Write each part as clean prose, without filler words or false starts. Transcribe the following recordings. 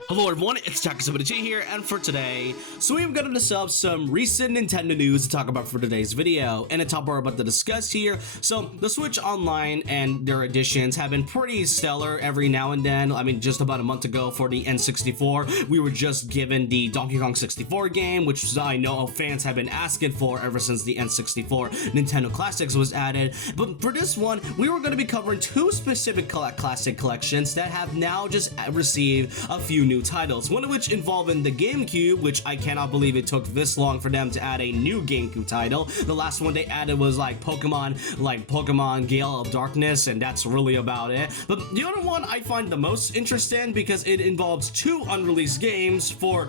Hello everyone, it's Takasubity here, and for today, so we've got to discuss some recent Nintendo news to talk about for today's video, and the top we're about to discuss here. So, the Switch Online and their editions have been pretty stellar every now and then. I mean, just about a month ago for the N64, we were just given the Donkey Kong 64 game, which I know fans have been asking for ever since the N64 Nintendo Classics was added. But for this one, we were going to be covering two specific classic collections that have now just received a few new titles, one of which involving the GameCube, which I cannot believe it took this long for them to add a new GameCube title. The last one they added was like Pokemon Gale of Darkness, and that's really about it. But the other one I find the most interesting because it involves two unreleased games for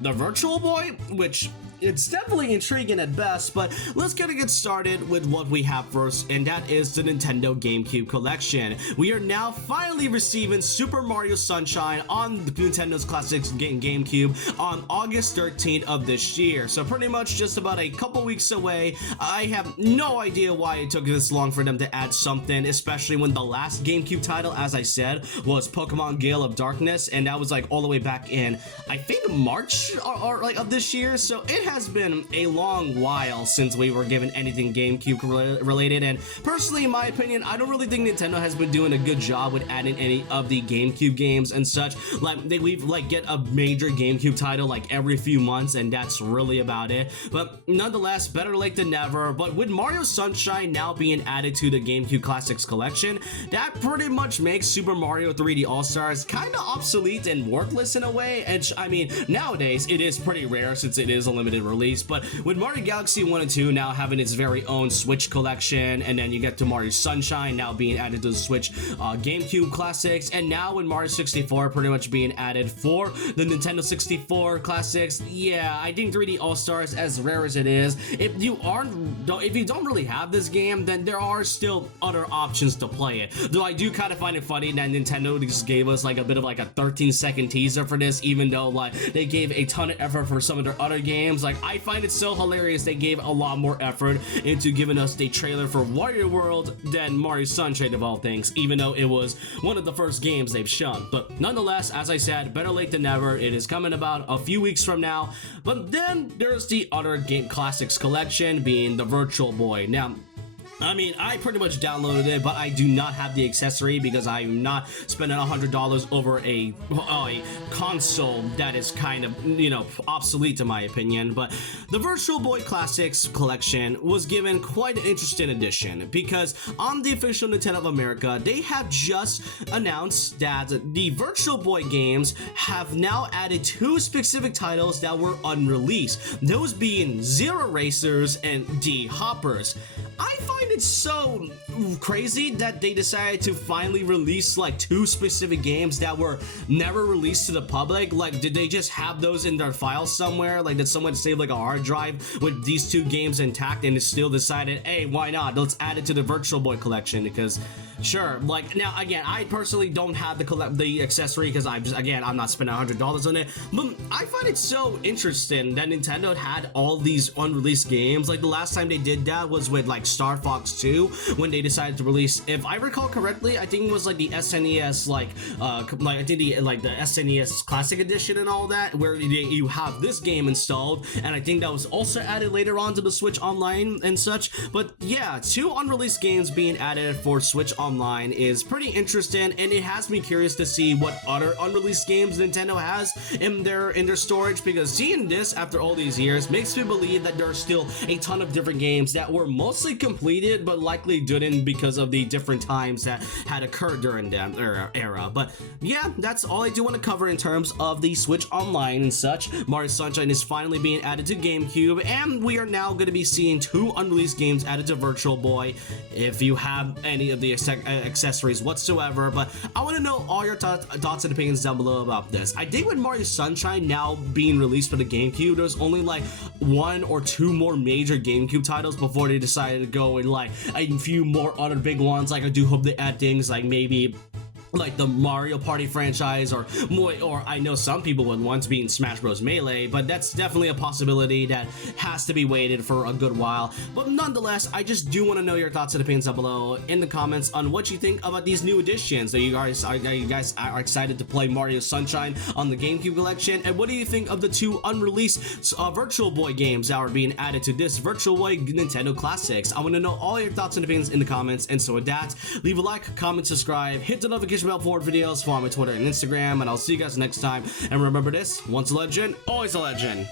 the Virtual Boy, which it's definitely intriguing at best, but let's get started with what we have first, and that is the Nintendo GameCube collection. We are now finally receiving Super Mario Sunshine on Nintendo's Classics GameCube on August 13th of this year, so pretty much just about a couple weeks away. I have no idea why it took this long for them to add something, especially when the last GameCube title, as I said, was Pokemon Gale of Darkness, and that was like all the way back in, I think, March or like of this year, so it has been a long while since we were given anything GameCube related, and personally, in my opinion, I don't really think Nintendo has been doing a good job with adding any of the GameCube games and such. Like we've get a major GameCube title like every few months, and that's really about it. But nonetheless, better late than never. But with Mario Sunshine now being added to the GameCube Classics collection, that pretty much makes Super Mario 3D All-Stars kind of obsolete and worthless in a way. And I mean, nowadays it is pretty rare since it is a limited release, but with Mario Galaxy 1 and 2 now having its very own Switch collection, and then you get to Mario Sunshine now being added to the Switch GameCube Classics, and now with Mario 64 pretty much being added for the Nintendo 64 Classics, yeah, I think 3D All-Stars, as rare as it is, if you don't really have this game, then there are still other options to play it. Though I do kind of find it funny that Nintendo just gave us like a bit of like a 13-second teaser for this, even though like they gave a ton of effort for some of their other games. Like, I find it so hilarious they gave a lot more effort into giving us the trailer for Wario World than Mario Sunshine of all things, even though it was one of the first games they've shown. But nonetheless, as I said, better late than never. It is coming about a few weeks from now. But then there's the other game classics collection, being the Virtual Boy. Now, I mean, I pretty much downloaded it, but I do not have the accessory because I'm not spending $100 over a console that is kind of, obsolete in my opinion. But the Virtual Boy Classics collection was given quite an interesting addition because on the official Nintendo of America, they have just announced that the Virtual Boy games have now added two specific titles that were unreleased, those being Zero Racers and D Hoppers. I find it so crazy that they decided to finally release like two specific games that were never released to the public. Like, did they just have those in their files somewhere? Like, did someone save like a hard drive with these two games intact and still decided, hey, why not? Let's add it to the Virtual Boy collection because sure. Like, now again, I personally don't have the accessory because I'm not spending $100 on it. But I find it so interesting that Nintendo had all these unreleased games. Like, the last time they did that was with like Star Fox 2 when they decided to release, if I recall correctly, I think it was like the SNES I think the SNES Classic Edition and all that, where you have this game installed, and I think that was also added later on to the Switch Online and such. But yeah, two unreleased games being added for Switch Online is pretty interesting, and it has me curious to see what other unreleased games Nintendo has in their storage, because seeing this after all these years makes me believe that there are still a ton of different games that were mostly completed but likely didn't because of the different times that had occurred during that era. But yeah, that's all I do want to cover in terms of the Switch Online and such. Mario Sunshine is finally being added to GameCube, and we are now going to be seeing two unreleased games added to Virtual Boy if you have any of the accessories whatsoever. But I want to know all your thoughts and opinions down below about this. I think with Mario Sunshine now being released for the GameCube, there's only like one or two more major GameCube titles before they decided to go in like a few more other big ones. Like, I do hope they add things like maybe like the Mario Party franchise, or more, or I know some people would want to be in Smash Bros. Melee, but that's definitely a possibility that has to be waited for a good while. But nonetheless, I just do want to know your thoughts in the opinions down below in the comments on what you think about these new additions. Are you guys excited to play Mario Sunshine on the GameCube collection? And what do you think of the two unreleased Virtual Boy games that are being added to this Virtual Boy Nintendo Classics? I want to know all your thoughts and opinions in the comments. And so with that, leave a like, comment, subscribe, hit the notification bell for more videos, follow my Twitter and Instagram, and I'll see you guys next time. And remember this, once a legend, always a legend.